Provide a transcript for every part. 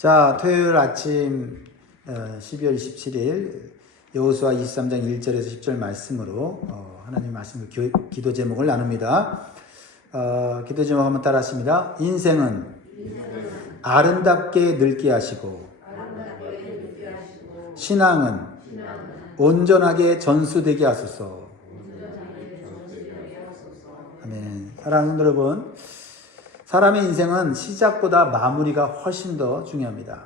자, 토요일 아침 12월 27일 여호수아 23장 1절에서 10절 말씀으로 하나님 말씀을 기도 제목을 나눕니다. 기도 제목 한번 따라 하십니다. 인생은 아름답게 늙게 하시고 신앙은 온전하게 전수되게 하소서. 아멘. 사랑하는 여러분, 사람의 인생은 시작보다 마무리가 훨씬 더 중요합니다.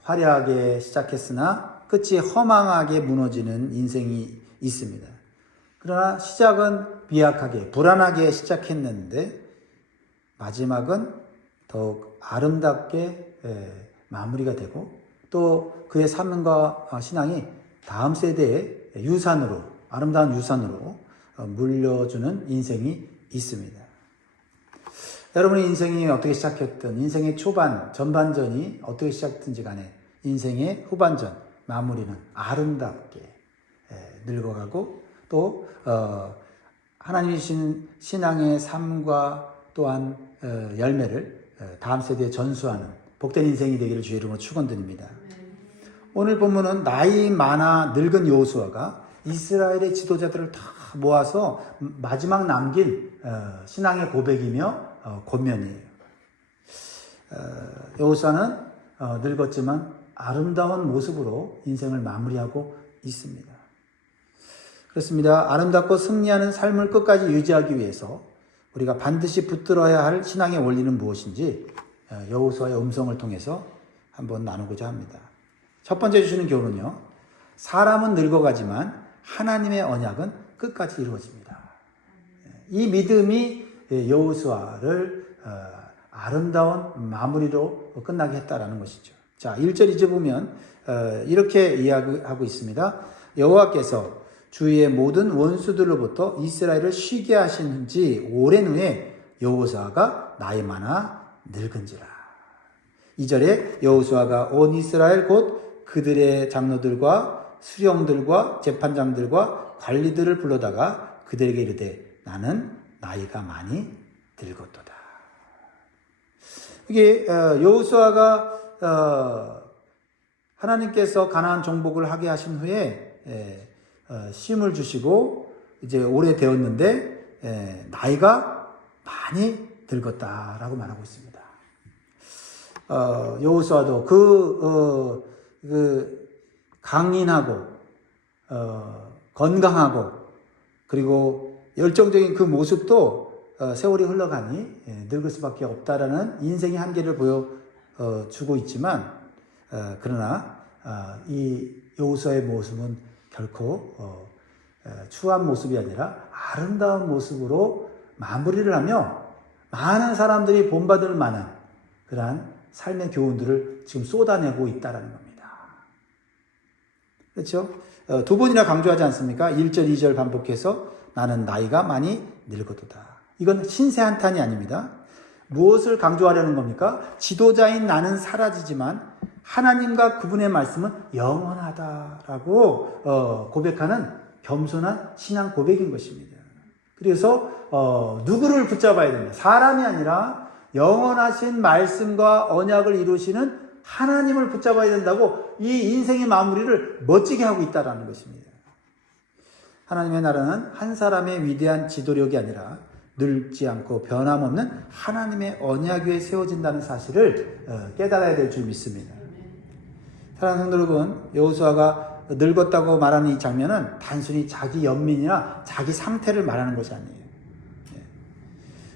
화려하게 시작했으나 끝이 허망하게 무너지는 인생이 있습니다. 그러나 시작은 비약하게, 불안하게 시작했는데 마지막은 더욱 아름답게 마무리가 되고 또 그의 삶과 신앙이 다음 세대의 유산으로, 아름다운 유산으로 물려주는 인생이 있습니다. 여러분의 인생이 어떻게 시작했든 인생의 초반, 전반전이 어떻게 시작했든지 간에 인생의 후반전, 마무리는 아름답게 늙어가고 또 하나님이 주신 신앙의 삶과 또한 열매를 다음 세대에 전수하는 복된 인생이 되기를 주의 이름으로 축원드립니다. 오늘 본문은 나이 많아 늙은 여호수아가 이스라엘의 지도자들을 다 모아서 마지막 남긴 신앙의 고백이며 권면이에요. 여호수아는 늙었지만 아름다운 모습으로 인생을 마무리하고 있습니다. 그렇습니다. 아름답고 승리하는 삶을 끝까지 유지하기 위해서 우리가 반드시 붙들어야 할 신앙의 원리는 무엇인지 여호수아의 음성을 통해서 한번 나누고자 합니다. 첫 번째 주시는 교훈은요, 사람은 늙어가지만 하나님의 언약은 끝까지 이루어집니다. 이 믿음이 여호수아를 아름다운 마무리로 끝나게 했다라는 것이죠. 자, 1절 2절 보면 이렇게 이야기하고 있습니다. 여호와께서 주위의 모든 원수들로부터 이스라엘을 쉬게 하신 지 오랜 후에 여호수아가 나이 많아 늙은지라. 2절에 여호수아가 온 이스라엘 곧 그들의 장로들과 수령들과 재판장들과 관리들을 불러다가 그들에게 이르되 나는 나이가 많이 늙었도다. 이게 여호수아가 하나님께서 가나안 정복을 하게 하신 후에 쉼을 주시고 이제 오래되었는데 나이가 많이 늙었다라고 말하고 있습니다. 여호수아도 그 강인하고 건강하고 그리고 열정적인 그 모습도 세월이 흘러가니 늙을 수밖에 없다라는 인생의 한계를 보여주고 있지만 그러나 이 여호수아의 모습은 결코 추한 모습이 아니라 아름다운 모습으로 마무리를 하며 많은 사람들이 본받을 만한 그러한 삶의 교훈들을 지금 쏟아내고 있다는 겁니다. 그렇죠? 두 번이나 강조하지 않습니까? 1절, 2절 반복해서 나는 나이가 많이 늙었도다. 이건 신세 한탄이 아닙니다. 무엇을 강조하려는 겁니까? 지도자인 나는 사라지지만 하나님과 그분의 말씀은 영원하다라고 고백하는 겸손한 신앙 고백인 것입니다. 그래서 누구를 붙잡아야 됩니다. 사람이 아니라 영원하신 말씀과 언약을 이루시는 하나님을 붙잡아야 된다고 이 인생의 마무리를 멋지게 하고 있다는 것입니다. 하나님의 나라는 한 사람의 위대한 지도력이 아니라 늙지 않고 변함없는 하나님의 언약 위에 세워진다는 사실을 깨달아야 될 줄 믿습니다. 사랑하는 성도 여러분, 여호수아가 늙었다고 말하는 이 장면은 단순히 자기 연민이나 자기 상태를 말하는 것이 아니에요.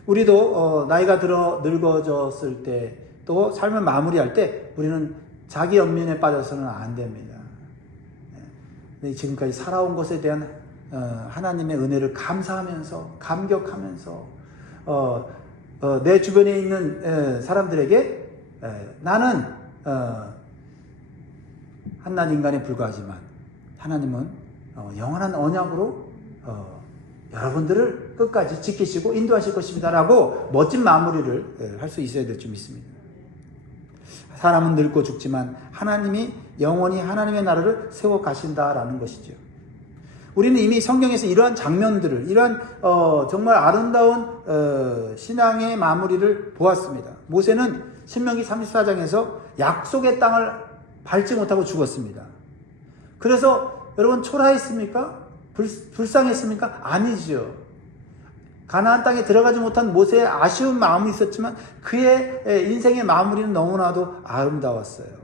우리도 나이가 들어 늙어졌을 때 또 삶을 마무리할 때 우리는 자기 연민에 빠져서는 안 됩니다. 지금까지 살아온 것에 대한 하나님의 은혜를 감사하면서 감격하면서 내 주변에 있는 사람들에게 나는 한낱 인간에 불과하지만 하나님은 영원한 언약으로 여러분들을 끝까지 지키시고 인도하실 것입니다 라고 멋진 마무리를 할 수 있어야 될 줄 믿습니다. 사람은 늙고 죽지만 하나님이 영원히 하나님의 나라를 세워 가신다라는 것이죠. 우리는 이미 성경에서 이러한 장면들을, 이러한 정말 아름다운 신앙의 마무리를 보았습니다. 모세는 신명기 34장에서 약속의 땅을 밟지 못하고 죽었습니다. 그래서 여러분 초라했습니까? 불쌍했습니까? 아니죠. 가나안 땅에 들어가지 못한 모세의 아쉬운 마음이 있었지만 그의 인생의 마무리는 너무나도 아름다웠어요.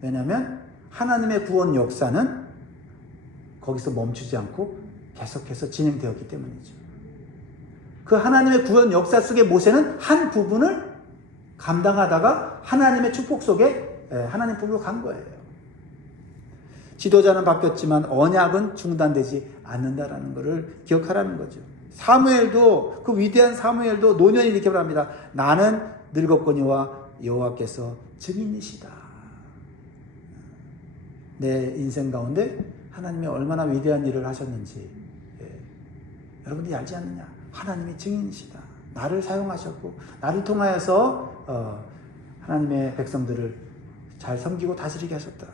왜냐하면 하나님의 구원 역사는 거기서 멈추지 않고 계속해서 진행되었기 때문이죠. 그 하나님의 구원 역사 속에 모세는 한 부분을 감당하다가 하나님의 축복 속에 하나님 품으로 간 거예요. 지도자는 바뀌었지만 언약은 중단되지 않는다라는 것을 기억하라는 거죠. 사무엘도, 그 위대한 사무엘도 노년이 이렇게 말합니다. 나는 늙었거니와 여호와께서 증인이시다. 내 인생 가운데 하나님이 얼마나 위대한 일을 하셨는지 여러분들이 알지 않느냐? 하나님이 증인이시다. 나를 사용하셨고 나를 통하여서 하나님의 백성들을 잘 섬기고 다스리게 하셨다.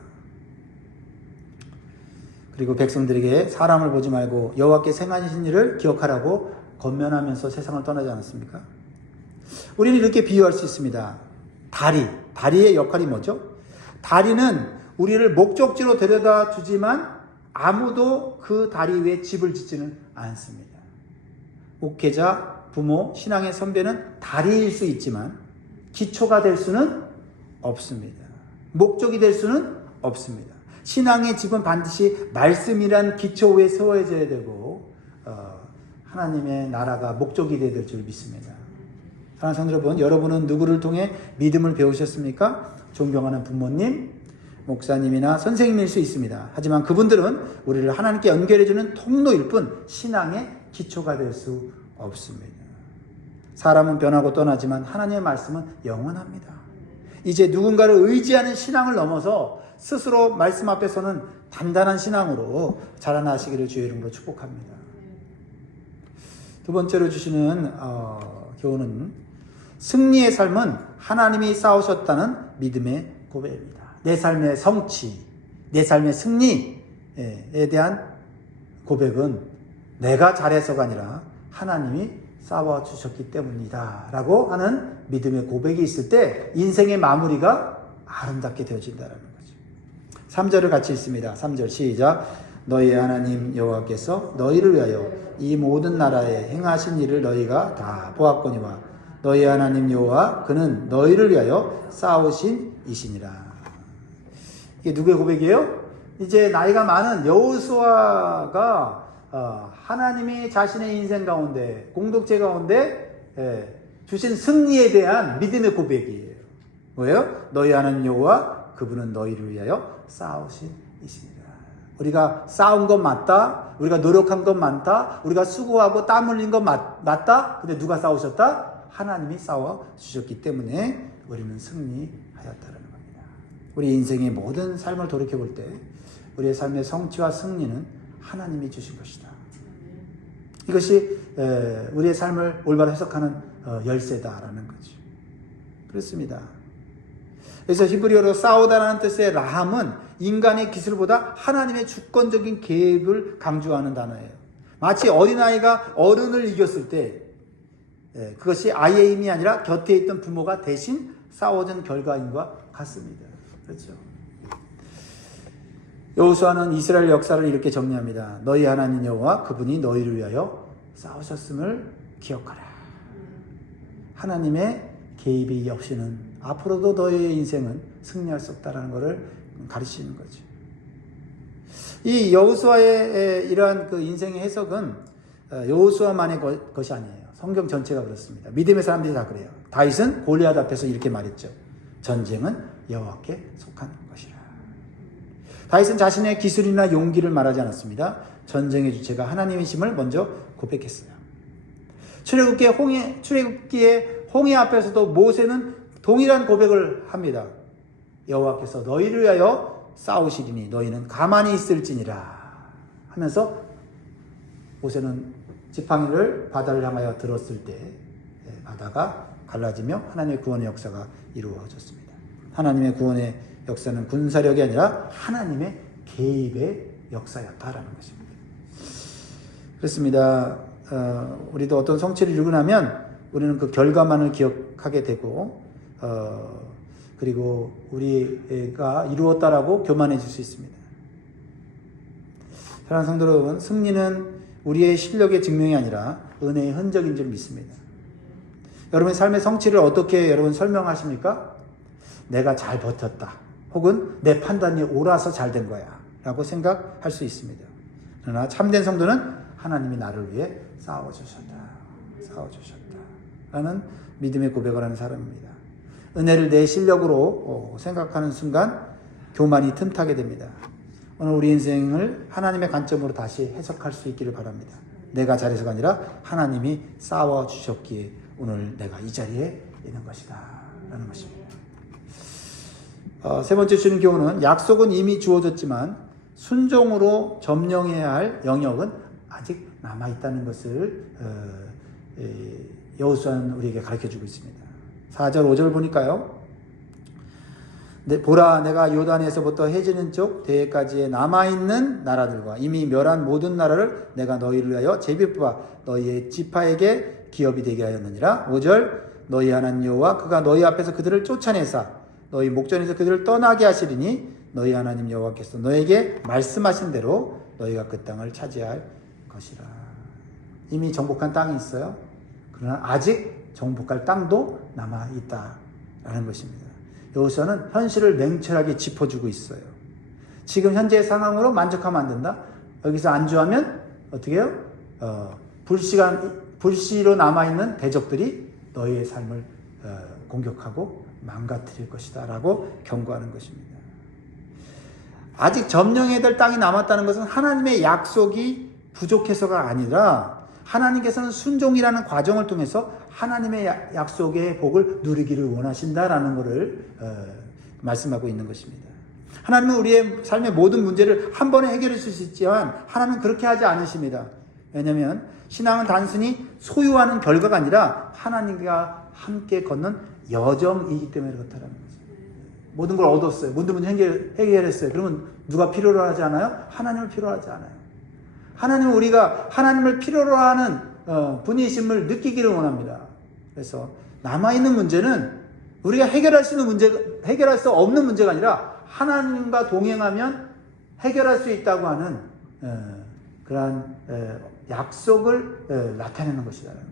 그리고 백성들에게 사람을 보지 말고 여호와께 행하신 일을 기억하라고 권면하면서 세상을 떠나지 않았습니까? 우리는 이렇게 비유할 수 있습니다. 다리의 역할이 뭐죠? 다리는 우리를 목적지로 데려다 주지만 아무도 그 다리 위에 집을 짓지는 않습니다. 목회자, 부모, 신앙의 선배는 다리일 수 있지만 기초가 될 수는 없습니다. 목적이 될 수는 없습니다. 신앙의 집은 반드시 말씀이란 기초 위에 세워져야 되고 하나님의 나라가 목적이 되어야 될 줄 믿습니다. 사랑하는 성도 여러분, 여러분은 누구를 통해 믿음을 배우셨습니까? 존경하는 부모님, 목사님이나 선생님일 수 있습니다. 하지만 그분들은 우리를 하나님께 연결해주는 통로일 뿐 신앙의 기초가 될 수 없습니다. 사람은 변하고 떠나지만 하나님의 말씀은 영원합니다. 이제 누군가를 의지하는 신앙을 넘어서 스스로 말씀 앞에서는 단단한 신앙으로 자라나시기를 주의 이름으로 축복합니다. 두 번째로 주시는 교훈은 승리의 삶은 하나님이 쌓으셨다는 믿음의 고백입니다. 내 삶의 성취, 내 삶의 승리에 대한 고백은 내가 잘해서가 아니라 하나님이 쌓아주셨기 때문이다 라고 하는 믿음의 고백이 있을 때 인생의 마무리가 아름답게 되어진다는 거죠. 3절을 같이 읽습니다. 3절 시작. 너희의 하나님 여호와께서 너희를 위하여 이 모든 나라에 행하신 일을 너희가 다 보았거니와 너희의 하나님 여호와 그는 너희를 위하여 쌓으신 이시니라. 이게 누구의 고백이에요? 이제 나이가 많은 여호수아가 하나님이 자신의 인생 가운데 공동체 가운데 주신 승리에 대한 믿음의 고백이에요. 뭐예요? 너희 하나님 여호와 그분은 너희를 위하여 쌓으신 이시니라. 우리가 쌓은 것 맞다. 우리가 노력한 것 많다. 우리가 수고하고 땀 흘린 것 맞다. 근데 누가 쌓으셨다? 하나님이 쌓아 주셨기 때문에 우리는 승리하였다는 겁니다. 우리 인생의 모든 삶을 돌이켜볼 때 우리의 삶의 성취와 승리는 하나님이 주신 것이다. 이것이 우리의 삶을 올바로 해석하는 열쇠다라는 거죠. 그렇습니다. 그래서 히브리어로 싸우다라는 뜻의 라함은 인간의 기술보다 하나님의 주권적인 계획을 강조하는 단어예요. 마치 어린아이가 어른을 이겼을 때 그것이 아이의 힘이 아니라 곁에 있던 부모가 대신 싸워준 결과인 것 같습니다. 그렇죠? 여호수아는 이스라엘 역사를 이렇게 정리합니다. 너희 하나님 여호와 그분이 너희를 위하여 싸우셨음을 기억하라. 하나님의 개입이 없이는 앞으로도 너희의 인생은 승리할 수 없다는 것을 가르치는 거죠. 이 여호수아의 이러한 그 인생의 해석은 여호수아만의 것이 아니에요. 성경 전체가 그렇습니다. 믿음의 사람들이 다 그래요. 다윗은 골리앗 앞에서 이렇게 말했죠. 전쟁은 여호와께 속한 것이라. 다윗은 자신의 기술이나 용기를 말하지 않았습니다. 전쟁의 주체가 하나님이심을 먼저 고백했어요. 출애굽기의 홍해 앞에서도 모세는 동일한 고백을 합니다. 여호와께서 너희를 위하여 싸우시리니 너희는 가만히 있을지니라 하면서 모세는 지팡이를 바다를 향하여 들었을 때 바다가 갈라지며 하나님의 구원의 역사가 이루어졌습니다. 하나님의 구원의 역사는 군사력이 아니라 하나님의 개입의 역사였다라는 것입니다. 그렇습니다. 우리도 어떤 성취를 이루고 나면 우리는 그 결과만을 기억하게 되고 그리고 우리가 이루었다라고 교만해질 수 있습니다. 사랑하는 성도 여러분, 승리는 우리의 실력의 증명이 아니라 은혜의 흔적인 줄 믿습니다. 여러분의 삶의 성취를 어떻게 여러분 설명하십니까? 내가 잘 버텼다. 혹은 내 판단이 옳아서 잘 된 거야. 라고 생각할 수 있습니다. 그러나 참된 성도는 하나님이 나를 위해 싸워주셨다. 라는 믿음의 고백을 하는 사람입니다. 은혜를 내 실력으로 생각하는 순간 교만이 틈타게 됩니다. 오늘 우리 인생을 하나님의 관점으로 다시 해석할 수 있기를 바랍니다. 내가 잘해서가 아니라 하나님이 싸워주셨기에 오늘 내가 이 자리에 있는 것이다. 라는 것입니다. 세 번째 주는 교훈은 약속은 이미 주어졌지만 순종으로 점령해야 할 영역은 아직 남아있다는 것을 여호수아는 우리에게 가르쳐주고 있습니다. 4절 5절 보니까요. 보라 내가 요단에서부터 해지는 쪽 대해까지의 남아있는 나라들과 이미 멸한 모든 나라를 내가 너희를 위하여 제비뽑아 너희의 지파에게 기업이 되게 하였느니라. 5절 너희 하나님 여호와 그가 너희 앞에서 그들을 쫓아내사 너희 목전에서 그들을 떠나게 하시리니 너희 하나님 여호와께서 너에게 말씀하신 대로 너희가 그 땅을 차지할 것이라. 이미 정복한 땅이 있어요. 그러나 아직 정복할 땅도 남아있다라는 것입니다. 여호수아는 현실을 맹철하게 짚어주고 있어요. 지금 현재의 상황으로 만족하면 안 된다. 여기서 안주하면 어떻게 해요? 불씨로 남아있는 대적들이 너희의 삶을 공격하고 망가뜨릴 것이다 라고 경고하는 것입니다. 아직 점령해야 될 땅이 남았다는 것은 하나님의 약속이 부족해서가 아니라 하나님께서는 순종이라는 과정을 통해서 하나님의 약속의 복을 누리기를 원하신다라는 것을 말씀하고 있는 것입니다. 하나님은 우리의 삶의 모든 문제를 한 번에 해결할 수 있지만 하나님은 그렇게 하지 않으십니다. 왜냐하면 신앙은 단순히 소유하는 결과가 아니라 하나님과 함께 걷는 여정이기 때문에 그렇다는 거죠. 모든 걸 얻었어요. 모든 문제 해결했어요. 그러면 누가 필요로 하지 않아요? 하나님을 필요로 하지 않아요. 하나님은 우리가 하나님을 필요로 하는 분이심을 느끼기를 원합니다. 그래서 남아있는 문제는 우리가 해결할 수 없는 문제가 아니라 하나님과 동행하면 해결할 수 있다고 하는 그러한 약속을 나타내는 것이라는 거죠.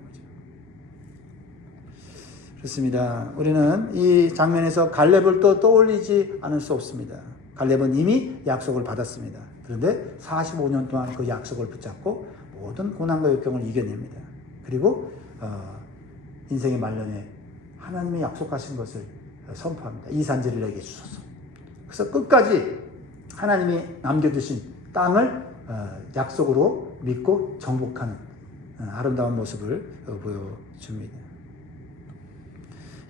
그렇습니다. 우리는 이 장면에서 갈렙을 또 떠올리지 않을 수 없습니다. 갈렙은 이미 약속을 받았습니다. 그런데 45년 동안 그 약속을 붙잡고 모든 고난과 역경을 이겨냅니다. 그리고 인생의 말년에 하나님의 약속하신 것을 선포합니다. 이 산지를 내게 주소서. 그래서 끝까지 하나님이 남겨두신 땅을 약속으로 믿고 정복하는 아름다운 모습을 보여줍니다.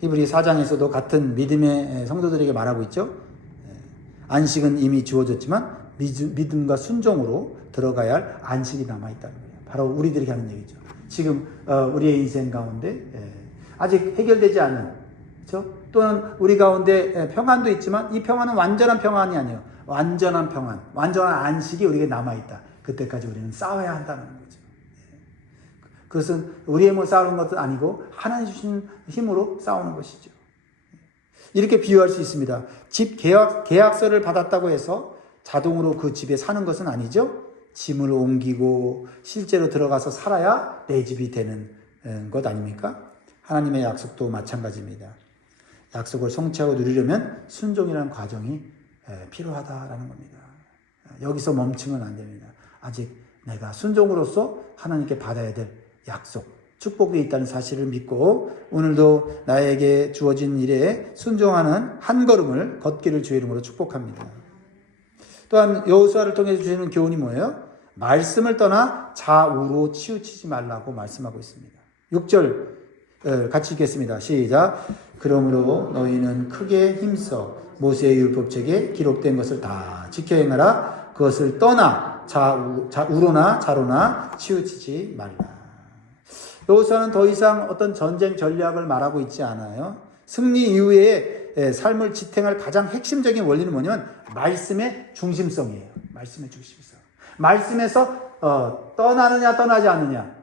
히브리 4장에서도 같은 믿음의 성도들에게 말하고 있죠. 안식은 이미 주어졌지만 믿음과 순종으로 들어가야 할 안식이 남아있다는 거예요. 바로 우리들에게 하는 얘기죠. 지금 우리의 인생 가운데 아직 해결되지 않은, 그렇죠? 또는 우리 가운데 평안도 있지만 이 평안은 완전한 평안이 아니에요. 완전한 평안, 완전한 안식이 우리에게 남아있다. 그때까지 우리는 싸워야 한다는 거죠. 그것은 우리의 힘으로 싸우는 것도 아니고 하나님 주신 힘으로 싸우는 것이죠. 이렇게 비유할 수 있습니다. 집 계약서를 받았다고 해서 자동으로 그 집에 사는 것은 아니죠. 짐을 옮기고 실제로 들어가서 살아야 내 집이 되는 것 아닙니까? 하나님의 약속도 마찬가지입니다. 약속을 성취하고 누리려면 순종이라는 과정이 필요하다라는 겁니다. 여기서 멈추면 안 됩니다. 아직 내가 순종으로서 하나님께 받아야 될 약속, 축복이 있다는 사실을 믿고 오늘도 나에게 주어진 일에 순종하는 한 걸음을 걷기를 주의 이름으로 축복합니다. 또한 여호수아를 통해 주시는 교훈이 뭐예요? 말씀을 떠나 좌우로 치우치지 말라고 말씀하고 있습니다. 6절 같이 읽겠습니다. 시작. 그러므로 너희는 크게 힘써 모세의 율법책에 기록된 것을 다 지켜 행하라. 그것을 떠나 우로나 좌로나 치우치지 말라. 여호수아는 더 이상 어떤 전쟁 전략을 말하고 있지 않아요. 승리 이후에 삶을 지탱할 가장 핵심적인 원리는 뭐냐면 말씀의 중심성이에요. 말씀의 중심성. 말씀에서 떠나느냐 떠나지 않느냐.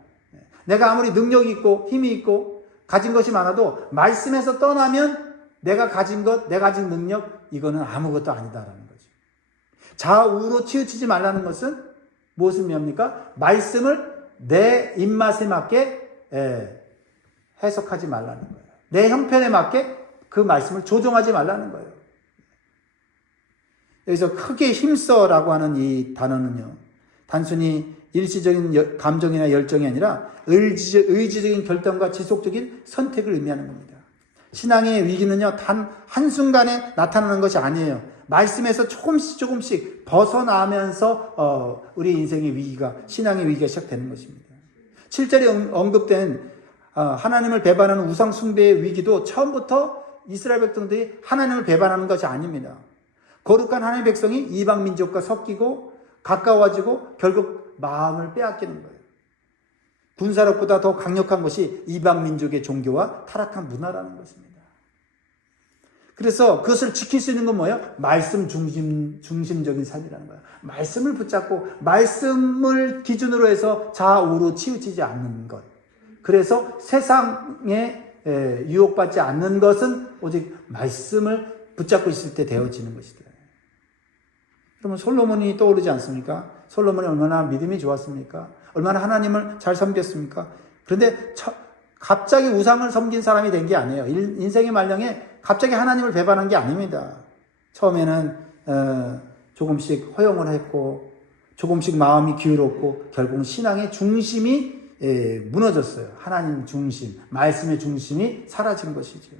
내가 아무리 능력이 있고 힘이 있고 가진 것이 많아도 말씀에서 떠나면 내가 가진 것, 내가 가진 능력, 이거는 아무것도 아니다라는 거죠. 좌우로 치우치지 말라는 것은 무엇을 의미합니까? 말씀을 내 입맛에 맞게 해석하지 말라는 거예요. 내 형편에 맞게 그 말씀을 조종하지 말라는 거예요. 여기서 크게 힘써라고 하는 이 단어는요, 단순히 일시적인 감정이나 열정이 아니라 의지적인 결단과 지속적인 선택을 의미하는 겁니다. 신앙의 위기는요, 단 한순간에 나타나는 것이 아니에요. 말씀에서 조금씩 벗어나면서 우리 인생의 위기가, 신앙의 위기가 시작되는 것입니다. 7절에 언급된 하나님을 배반하는 우상 숭배의 위기도 처음부터 이스라엘 백성들이 하나님을 배반하는 것이 아닙니다. 거룩한 하나님의 백성이 이방 민족과 섞이고 가까워지고 결국 마음을 빼앗기는 거예요. 군사력보다 더 강력한 것이 이방 민족의 종교와 타락한 문화라는 것입니다. 그래서 그것을 지킬 수 있는 건 뭐예요? 말씀 중심적인 삶이라는 거예요. 말씀을 붙잡고 말씀을 기준으로 해서 좌우로 치우치지 않는 것. 그래서 세상에 유혹받지 않는 것은 오직 말씀을 붙잡고 있을 때 되어지는 것이다. 그러면 솔로몬이 떠오르지 않습니까? 솔로몬이 얼마나 믿음이 좋았습니까? 얼마나 하나님을 잘 섬겼습니까? 그런데 갑자기 우상을 섬긴 사람이 된 게 아니에요. 인생의 말령에 갑자기 하나님을 배반한 게 아닙니다. 처음에는 조금씩 허용을 했고 조금씩 마음이 기울었고 결국은 신앙의 중심이 무너졌어요. 하나님 중심, 말씀의 중심이 사라진 것이죠.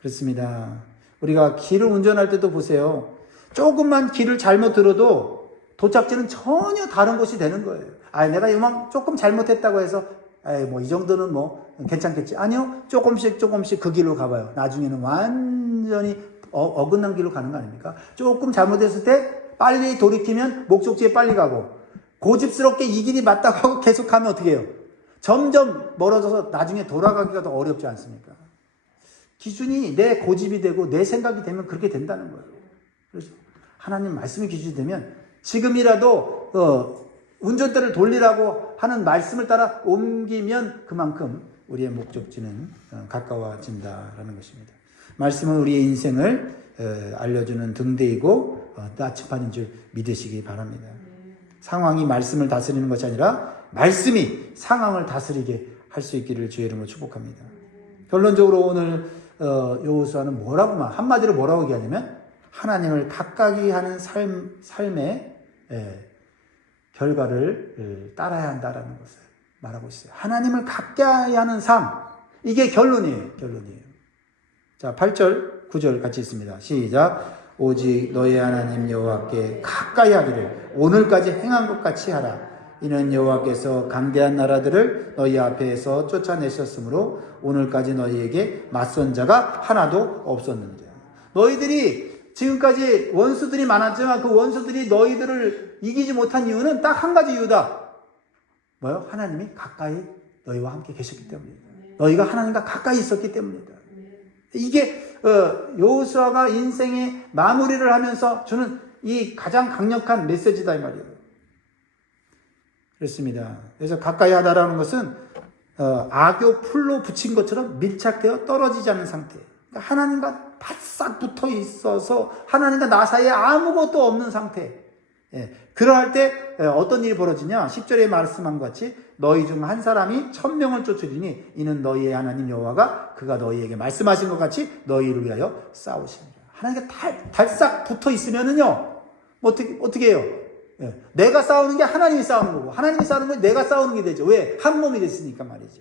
그렇습니다. 우리가 길을 운전할 때도 보세요. 조금만 길을 잘못 들어도 도착지는 전혀 다른 곳이 되는 거예요. 내가 이만 조금 잘못했다고 해서 이 정도는 괜찮겠지. 아니요. 조금씩 그 길로 가봐요. 나중에는 완전히 어긋난 길로 가는 거 아닙니까? 조금 잘못했을 때 빨리 돌이키면 목적지에 빨리 가고, 고집스럽게 이 길이 맞다고 하고 계속 가면 어떻게 해요? 점점 멀어져서 나중에 돌아가기가 더 어렵지 않습니까? 기준이 내 고집이 되고 내 생각이 되면 그렇게 된다는 거예요. 그래서 하나님 말씀이 기준이 되면 지금이라도 운전대를 돌리라고 하는 말씀을 따라 옮기면 그만큼 우리의 목적지는 가까워진다라는 것입니다. 말씀은 우리의 인생을 알려주는 등대이고 나침반인 줄 믿으시기 바랍니다. 상황이 말씀을 다스리는 것이 아니라 말씀이 상황을 다스리게 할 수 있기를 주의 이름으로 축복합니다. 결론적으로 오늘 여호수아는 한마디로 뭐라고 얘기하냐면 하나님을 가까이 하는 삶의 결과를 따라야 한다라는 것을 말하고 있어요. 하나님을 가까이 하는 삶, 이게 결론이에요. 자, 8절, 9절 같이 있습니다. 시작. 오직 너희 하나님 여호와께 가까이 하기를 오늘까지 행한 것 같이 하라. 이는 여호와께서 강대한 나라들을 너희 앞에서 쫓아내셨으므로 오늘까지 너희에게 맞선 자가 하나도 없었는데. 너희들이 지금까지 원수들이 많았지만 그 원수들이 너희들을 이기지 못한 이유는 딱 한 가지 이유다. 뭐요? 하나님이 가까이 너희와 함께 계셨기 때문이다. 너희가 하나님과 가까이 있었기 때문이다. 이게 여호수아가 인생의 마무리를 하면서 주는 이 가장 강력한 메시지다 이 말이에요. 그렇습니다. 그래서 가까이 하다라는 것은 악교 풀로 붙인 것처럼 밀착되어 떨어지지 않는 상태. 그러니까 하나님과 바싹 붙어 있어서 하나님과 나 사이에 아무것도 없는 상태. 그러할 때 어떤 일이 벌어지냐? 10절에 말씀한 것 같이 너희 중 한 사람이 1000명을 쫓으리니 이는 너희의 하나님 여호와가 그가 너희에게 말씀하신 것 같이 너희를 위하여 싸우십니다. 하나님과 달싹 붙어 있으면은요, 어떻게 해요? 내가 싸우는 게 하나님이 싸우는 거고, 하나님이 싸우는 건 내가 싸우는 게 되죠. 왜? 한 몸이 됐으니까 말이죠.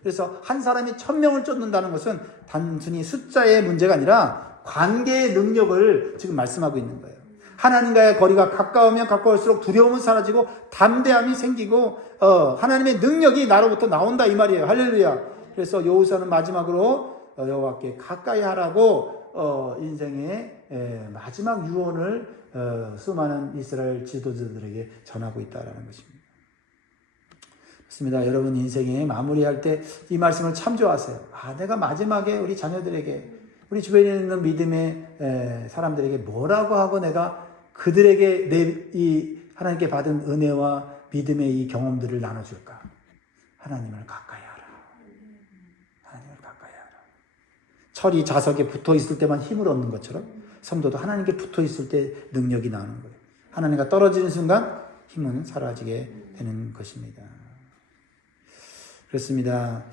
그래서 한 사람이 1000명을 쫓는다는 것은 단순히 숫자의 문제가 아니라 관계의 능력을 지금 말씀하고 있는 거예요. 하나님과의 거리가 가까우면 가까울수록 두려움은 사라지고 담대함이 생기고 하나님의 능력이 나로부터 나온다 이 말이에요. 할렐루야. 그래서 여호수아는 마지막으로 여호와께 가까이 하라고 인생의 마지막 유언을 수많은 이스라엘 지도자들에게 전하고 있다는 것입니다. 그렇습니다. 여러분 인생에 마무리할 때 이 말씀을 참조하세요. 내가 마지막에 우리 자녀들에게, 우리 주변에 있는 믿음의 사람들에게 뭐라고 하고 내가 그들에게 이 하나님께 받은 은혜와 믿음의 이 경험들을 나눠줄까? 하나님을 가까이 하라. 하나님을 가까이 하라. 철이 자석에 붙어 있을 때만 힘을 얻는 것처럼 성도도 하나님께 붙어 있을 때 능력이 나오는 거예요. 하나님과 떨어지는 순간 힘은 사라지게 되는 것입니다. 그렇습니다.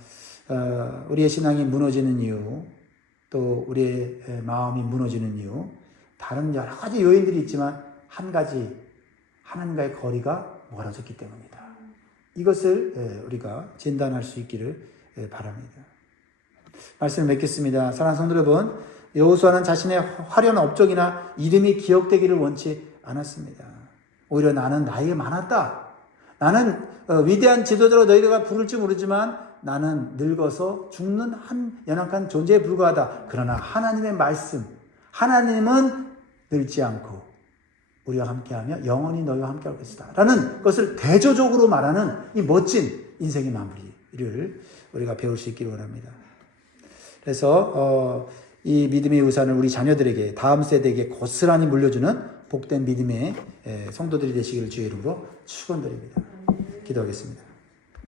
우리의 신앙이 무너지는 이유, 또 우리의 마음이 무너지는 이유, 다른 여러 가지 요인들이 있지만 한 가지, 하나님과의 거리가 멀어졌기 때문이다. 이것을 우리가 진단할 수 있기를 바랍니다. 말씀을 맺겠습니다. 사랑하는 성도 여러분, 여호수아는 자신의 화려한 업적이나 이름이 기억되기를 원치 않았습니다. 오히려 나는 나이가 많았다. 나는 위대한 지도자로 너희가 부를지 모르지만 나는 늙어서 죽는 한 연약한 존재에 불과하다. 그러나 하나님의 말씀, 하나님은 늙지 않고 우리와 함께하며 영원히 너희와 함께할 것이다 라는 것을 대조적으로 말하는 이 멋진 인생의 마무리를 우리가 배울 수 있기를 원합니다. 그래서 이 믿음의 우산을 우리 자녀들에게, 다음 세대에게 고스란히 물려주는 복된 믿음의 성도들이 되시기를 주의 이름으로 축원드립니다. 기도하겠습니다.